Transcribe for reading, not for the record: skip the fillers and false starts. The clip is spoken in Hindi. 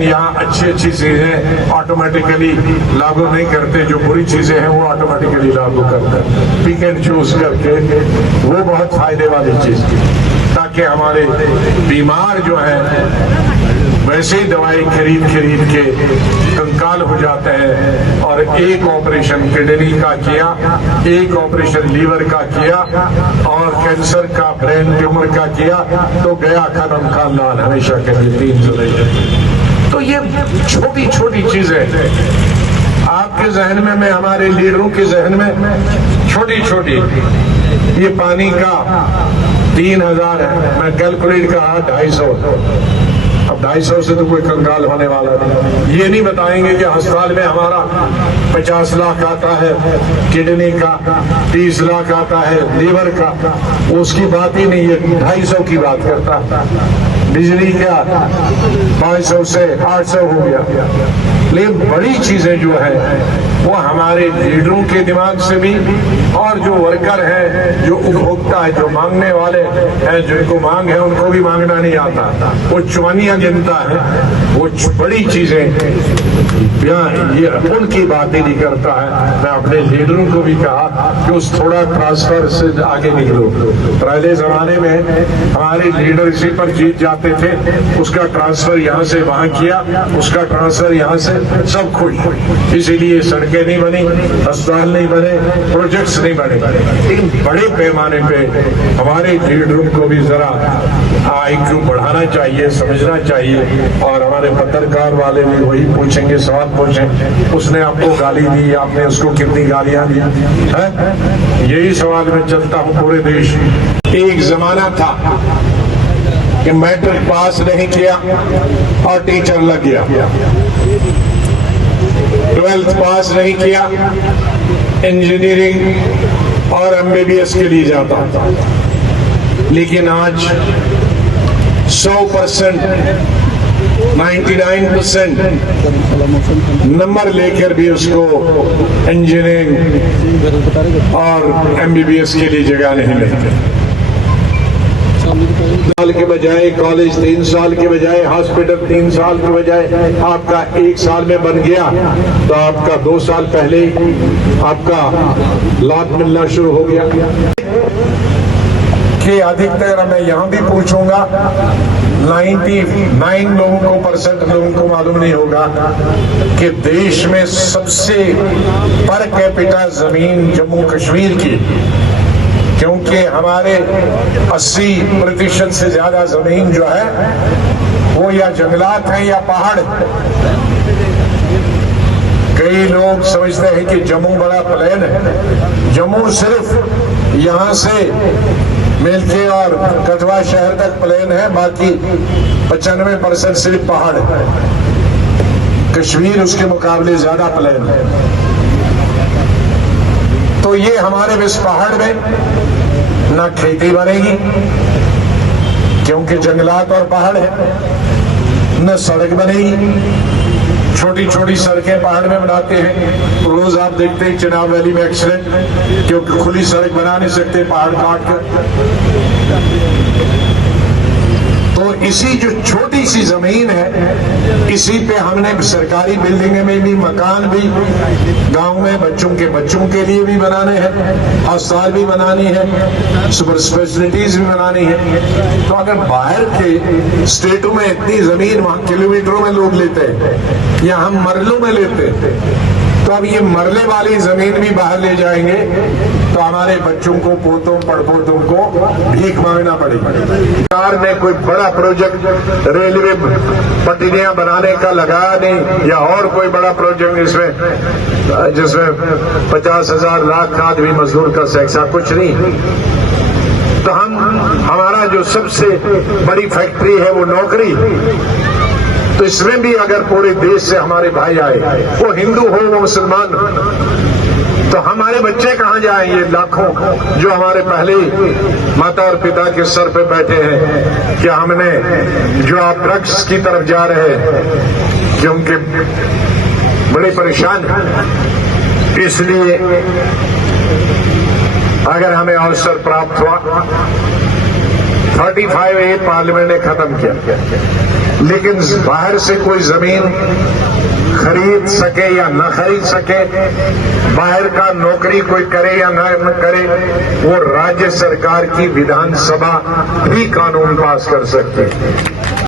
यहाँ अच्छी अच्छी चीजें ऑटोमेटिकली लागू नहीं करते, जो बुरी चीजें हैं वो ऑटोमेटिकली लागू करते हैं, पिक एंड चूज करके। वो बहुत फायदे वाली चीज, ताकि हमारे बीमार जो है वैसे ही दवाई खरीद के कंकाल हो जाते हैं। और एक ऑपरेशन किडनी का किया, एक ऑपरेशन लीवर का किया, और कैंसर का, ब्रेन ट्यूमर का किया, तो गया खत्म खानदान हमेशा के लिए 3 जुलाई। तो ये छोटी छोटी चीजें आपके जहन में, मैं हमारे लीडरों के जहन में छोटी छोटी, ये पानी का 3000 है, मैं कैलकुलेट कहा 250। अब 250 से तो कोई कंगाल होने वाला नहीं। ये नहीं बताएंगे कि अस्पताल में हमारा 50 लाख आता है किडनी का, 30 लाख आता है लीवर का, उसकी बात ही नहीं है, 250 की बात करता है। बिजली क्या 500 से 800 हो गया। लेकिन बड़ी चीजें जो है वो हमारे लीडरों के दिमाग से भी, और जो वर्कर है, जो उपभोक्ता है, जो मांगने वाले हैं, जिनको मांग है उनको भी मांगना नहीं आता, वो चुवानियां गिनता है। वो बड़ी चीजें ये उनकी बात ही नहीं करता है। मैं अपने लीडरों को भी कहा कि उस थोड़ा ट्रांसफर से आगे निकलो। पहले जमाने में हमारे लीडर इसी पर जीत जाते थे, उसका ट्रांसफर यहाँ से वहां किया, उसका ट्रांसफर यहाँ से, सब खुश। इसीलिए सड़कें नहीं बनी, अस्पताल नहीं बने, प्रोजेक्ट्स नहीं बने। लेकिन बड़े पैमाने पे हमारे लीडरों को भी जरा IQ बढ़ाना चाहिए, समझना चाहिए। और हमारे पत्रकार वाले भी वही पूछेंगे, सवाल पूछें, उसने आपको गाली दी, आपने उसको कितनी गालियां दी है? यही सवाल में चलता हूं पूरे देश। एक जमाना था कि मैट्रिक पास नहीं किया और टीचर लग गया, 12th पास नहीं किया, इंजीनियरिंग और MBBS के लिए जाता था। लेकिन आज 100%, 99% नंबर लेकर भी उसको इंजीनियरिंग और MBBS के लिए जगह नहीं मिलती। साल के बजाय कॉलेज 3 साल के बजाय हॉस्पिटल 3 साल के बजाय आपका 1 साल में बन गया, तो आपका 2 साल पहले आपका लाभ मिलना शुरू हो गया। कि अधिकतर मैं यहां भी पूछूंगा, 99% लोगों को मालूम नहीं होगा कि देश में सबसे पर कैपिटा जमीन जम्मू कश्मीर की, क्योंकि हमारे 80% से ज्यादा जमीन जो है वो या जंगलात है या पहाड़ है। कई लोग समझते हैं कि जम्मू बड़ा प्लेन है। जम्मू सिर्फ यहां से मिलके और कठवा शहर तक प्लेन है, बाकी 95% सिर्फ पहाड़ है। कश्मीर उसके मुकाबले ज्यादा प्लेन है। तो ये हमारे इस पहाड़ में ना खेती बनेगी, क्योंकि जंगलात और पहाड़ है, न सड़क बनेगी। छोटी छोटी सड़कें पहाड़ में बनाते हैं, रोज आप देखते हैं चिनाब वैली में एक्सीडेंट, क्योंकि खुली सड़क बना नहीं सकते पहाड़ काट कर। तो इसी जो छोटी सी जमीन है, इसी पे हमने सरकारी बिल्डिंगें में भी, मकान भी, गांव में बच्चों के लिए भी बनाने हैं, अस्पताल भी बनानी है, सुपर स्पेशलिटीज भी बनानी है। तो अगर बाहर के स्टेटों में इतनी जमीन वहां किलोमीटरों में लोग लेते हैं, या हम मरलों में लेते हैं, तो अब ये मरले वाली जमीन भी बाहर ले जाएंगे तो हमारे बच्चों को, पोतों पड़पोतों को भीख मांगना पड़ेगा। सरकार ने कोई बड़ा प्रोजेक्ट रेलवे पटरियां बनाने का लगाया नहीं, या और कोई बड़ा प्रोजेक्ट जिसमें 50,000 लाख आदमी मजदूर का ऐसा कुछ नहीं। तो हमारा जो सबसे बड़ी फैक्ट्री है वो नौकरी, तो इसमें भी अगर पूरे देश से हमारे भाई आए, वो हिंदू हो वो मुसलमान हो, तो हमारे बच्चे कहां जाएंगे? लाखों जो हमारे पहले माता और पिता के सर पे बैठे हैं, क्या हमने जो आप ड्रग्स की तरफ जा रहे हैं, क्योंकि बड़े परेशान हैं। इसलिए अगर हमें अवसर प्राप्त हुआ 35A पार्लियामेंट ने खत्म किया, लेकिन बाहर से कोई जमीन खरीद सके या न खरीद सके, बाहर का नौकरी कोई करे या न करे, वो राज्य सरकार की विधानसभा ही कानून पास कर सकती है।